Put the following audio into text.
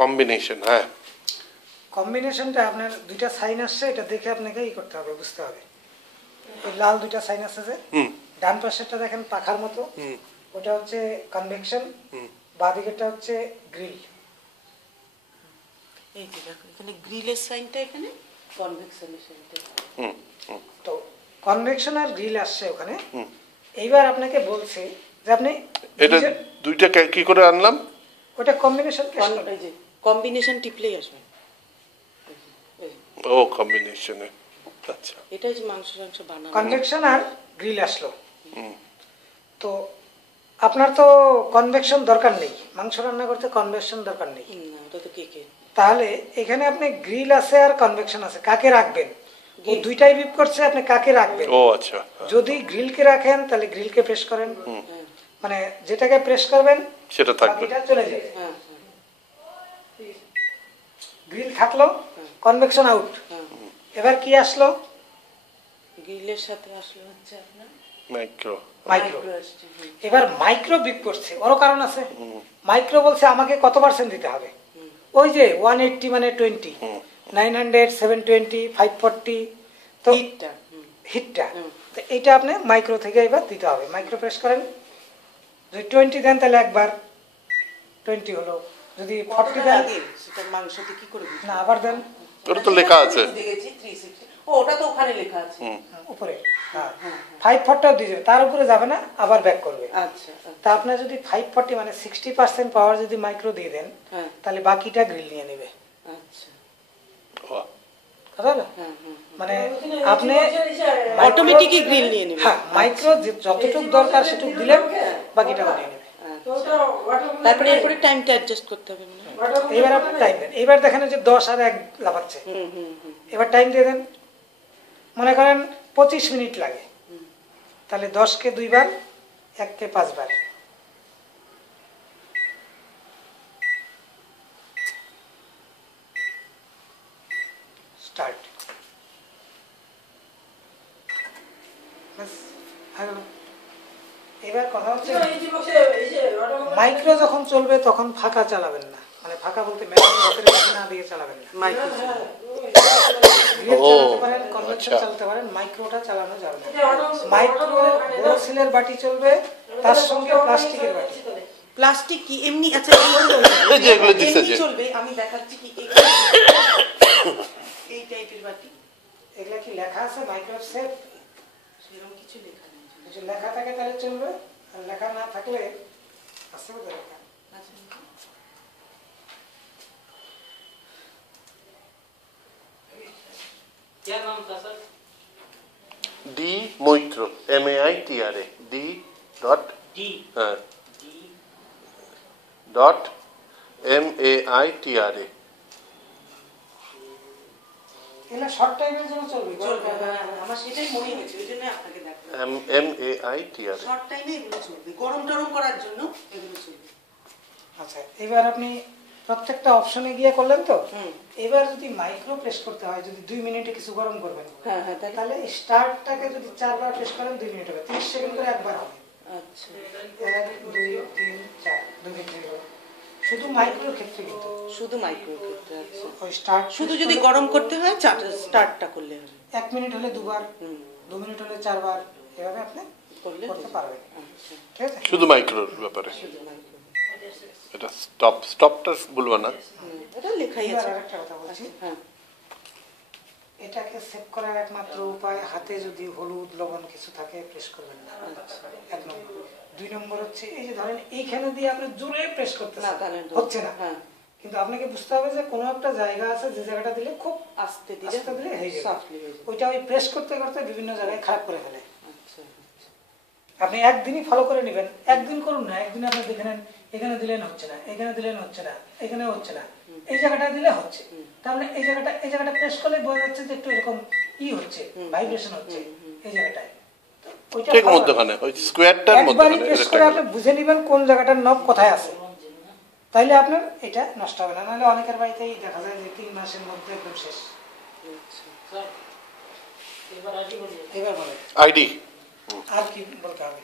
Combination, হ্যাঁ কম্বিনেশনটা আপনার দুইটা সাইন আসছে, এটা দেখে আপনাকে করতে হবে, বুঝতে হবে। এই লাল দুইটা সাইন আছে যে, ডান পাশেরটা দেখেন পাখার মতো, ওটা হচ্ছে কনভেকশন, বাঁ দিকেরটা হচ্ছে গ্রিল। এই যে দেখো এখানে গ্রিলের সাইনটা, এখানে কনভেকশনের সাইনটা। তো কনভেকশন আর গ্রিল আসছে ওখানে। এইবার আপনাকে বলছে যে আপনি এটা দুইটা কি করে আনলাম? ওটা কম্বিনেশন, এই যে কম্বিনেশন টিপলেই আসবে। ও কম্বিনেশনে, আচ্ছা এটা যে মাংস বানানো, কনভেকশন আর গ্রিল আসলো। তো আপনার তো কনভেকশন দরকার নেই, মাংস রান্না করতে কনভেকশন দরকার নেই। না ওটা তো কেকে। তাহলে এখানে আপনি গ্রিল আছে আর কনভেকশন আছে, কাকে রাখবেন? ও দুইটাই বিপ করছে, আপনি কাকে রাখবেন? ও আচ্ছা, যদি গ্রিলকে রাখেন তাহলে গ্রিলকে প্রেস করেন, মানে যেটাকে প্রেস করবেন সেটা থাকবে, বাকিটা চলে যাবে। গ্রিল থাকলো, কনভেকশন আউট। এবার কি আসলো? গ্রিলের সাথে আসলো হচ্ছে আপনার মাইক্রো। মাইক্রো। এবার মাইক্রো বিপ করছে, ওরও কারণ আছে। মাইক্রো বলছে আমাকে কত পার্সেন্ট দিতে হবে, ওই যে 180 মানে 20, 900, 720, 540, তো হিটটা, তো এইটা আপনি মাইক্রো থেকে এবার দিতে হবে। মাইক্রো প্রেস করেন, যদি 20 দেন তাহলে একবার 20 হলো, যদি 40 দেন সেটা মাংসতে কি করে না আবার দেন, ওটা তো লেখা আছে, দেখেছি 360। ও ওটা তো ওখানে লেখা আছে উপরে। হ্যাঁ 540 দিয়ে যাবে, তার উপরে যাবে না, আবার ব্যাক করবে। আচ্ছা, তা আপনার যদি 540 মানে 60% পাওয়ার যদি মাইক্রো দিয়ে দেন, তাহলে বাকিটা গ্রিল নিয়ে নেবে। আচ্ছা, কথা হলো? মানে আপনি অটোমেটিকই গ্রিল নিয়ে নেবে। হ্যাঁ, মাইক্রো যতটুকু দরকার সেটুকু দিলেন, বাকিটা নিয়ে নেবে। তারপরে এরপরে টাইমটা অ্যাডজাস্ট করতে হবে মনে হয়। এবার আপনি টাইম দেন, এবার দেখেন যে 10 আর 1 লাফাচ্ছে, এবার টাইম দিয়ে দেন। মনে করেন 25 মিনিট লাগে, তাহলে 10কে 2 বার, 1কে 5 বার। স্টার্ট। এবার কথা হচ্ছে মাইক্রো যখন চলবে তখন ফাঁকা চালাবেন না, মানে ফাঁকা বলতে না দিয়ে চালাবেন না। মাইক্রো চালাতে পারেন, কনভেকশন চালাতে পারেন, মাইক্রোটা চালানো যাবে না। মাইক্রো বড় সিলের বাটি চলবে, তার সঙ্গে প্লাস্টিকের বাটি। প্লাস্টিক কি এমনি? আচ্ছা যেগুলো দিছে যে চলবে, আমি দেখাচ্ছি কি এই টাইপের বাটি। এগুলা কি লেখা আছে মাইক্রো সেফ? সেরকম কিছু লেখা নেই। যদি লেখা থাকে তাহলে চলবে, আর লেখা না থাকলে আছে বোধহয় লেখা। क्या नाम था sir? D Maitra, MAITRA, D dot D হ্যাঁ डी ডট MAITRA। এগুলা শর্ট টাইমের জন্য চলবে। চলবে, আমার সেটাই মনে হয়েছে, ওই জন্য আপনাকে দেখলাম। MAITRA। শর্ট টাইমে এগুলো চলবে, গরম টরম করার জন্য এগুলো চলবে। আচ্ছা, এবার আপনি প্রত্যেকটা অপশনে গিয়ে করলেন তো, এবার যদি মাইক্রো প্রেস করতে হয়, যদি 2 মিনিটে কিছু গরম করবেন, তাহলে স্টার্টটাকে যদি 4 বার প্রেস করেন 2 মিনিট হবে, 30 সেকেন্ড করে একবার হবে। আচ্ছা, 1 2 3 4 2 মিনিট হবে শুধু মাইক্রোর ক্ষেত্রে, কিন্তু শুধু মাইক্রোর ক্ষেত্রে। আচ্ছা, ওই স্টার্ট শুধু যদি গরম করতে হয় স্টার্টটা করলে হবে। 1 মিনিট হলে 2 বার, 2 মিনিট হলে 4 বার, এভাবে আপনি করতে পারবেন। ঠিক আছে, শুধু মাইক্রোর ব্যাপারে। শুধু মাইক্রো। এটা স্টপটা বলবো না, এটা লেখাই আছে। আরেকটা কথা বলছি, হ্যাঁ, এটাকে সেভ করার একমাত্র উপায়, হাতে যদি হলুদ লবণ কিছু থাকে প্রেস করবেন না। 1 নম্বর। 2 নম্বর হচ্ছে এই যে ধরেন এইখানে দিয়ে আপনি জোরে প্রেস করতেছেন, হচ্ছে না, কিন্তু আপনাকে বুঝতে হবে যে কোনো একটা জায়গা আছে যে জায়গাটা দিলে খুব আস্তে দিলে হয়ে যাবে, সফটলি হয়ে যাবে। ওইটা ওই প্রেস করতে করতে বিভিন্ন জায়গায় খারাপ করে ফেলে। আচ্ছা, আপনি একদিনই ফলো করে নেবেন, একদিন করুন না, একদিন আপনি দেখে নেন এখানে দিলেন হচ্ছে না, এখানে দিলেন হচ্ছে না, এখানে হচ্ছে না, এই জায়গাটা দিলে হচ্ছে, তাহলে এই জায়গাটা প্রেস করলে বোঝা যাচ্ছে যে একটু এরকম হচ্ছে, ভাইব্রেশন হচ্ছে এই জায়গাটায়। ঠিক মধ্যখানে ওই স্কোয়ারটার মধ্যখানে প্রেস করে আপনি বুঝে নেবেন কোন জায়গাটার নব কোথায় আছে, তাইলে আপনার এটা নষ্ট হবে না। নাহলে অনেকের বাড়িতেই দেখা যায় যে 3 মাসের মধ্যে একদম শেষ। सर एक बार आगे बोलिए। এবার বলেন আইডি আর কি বলতে হবে।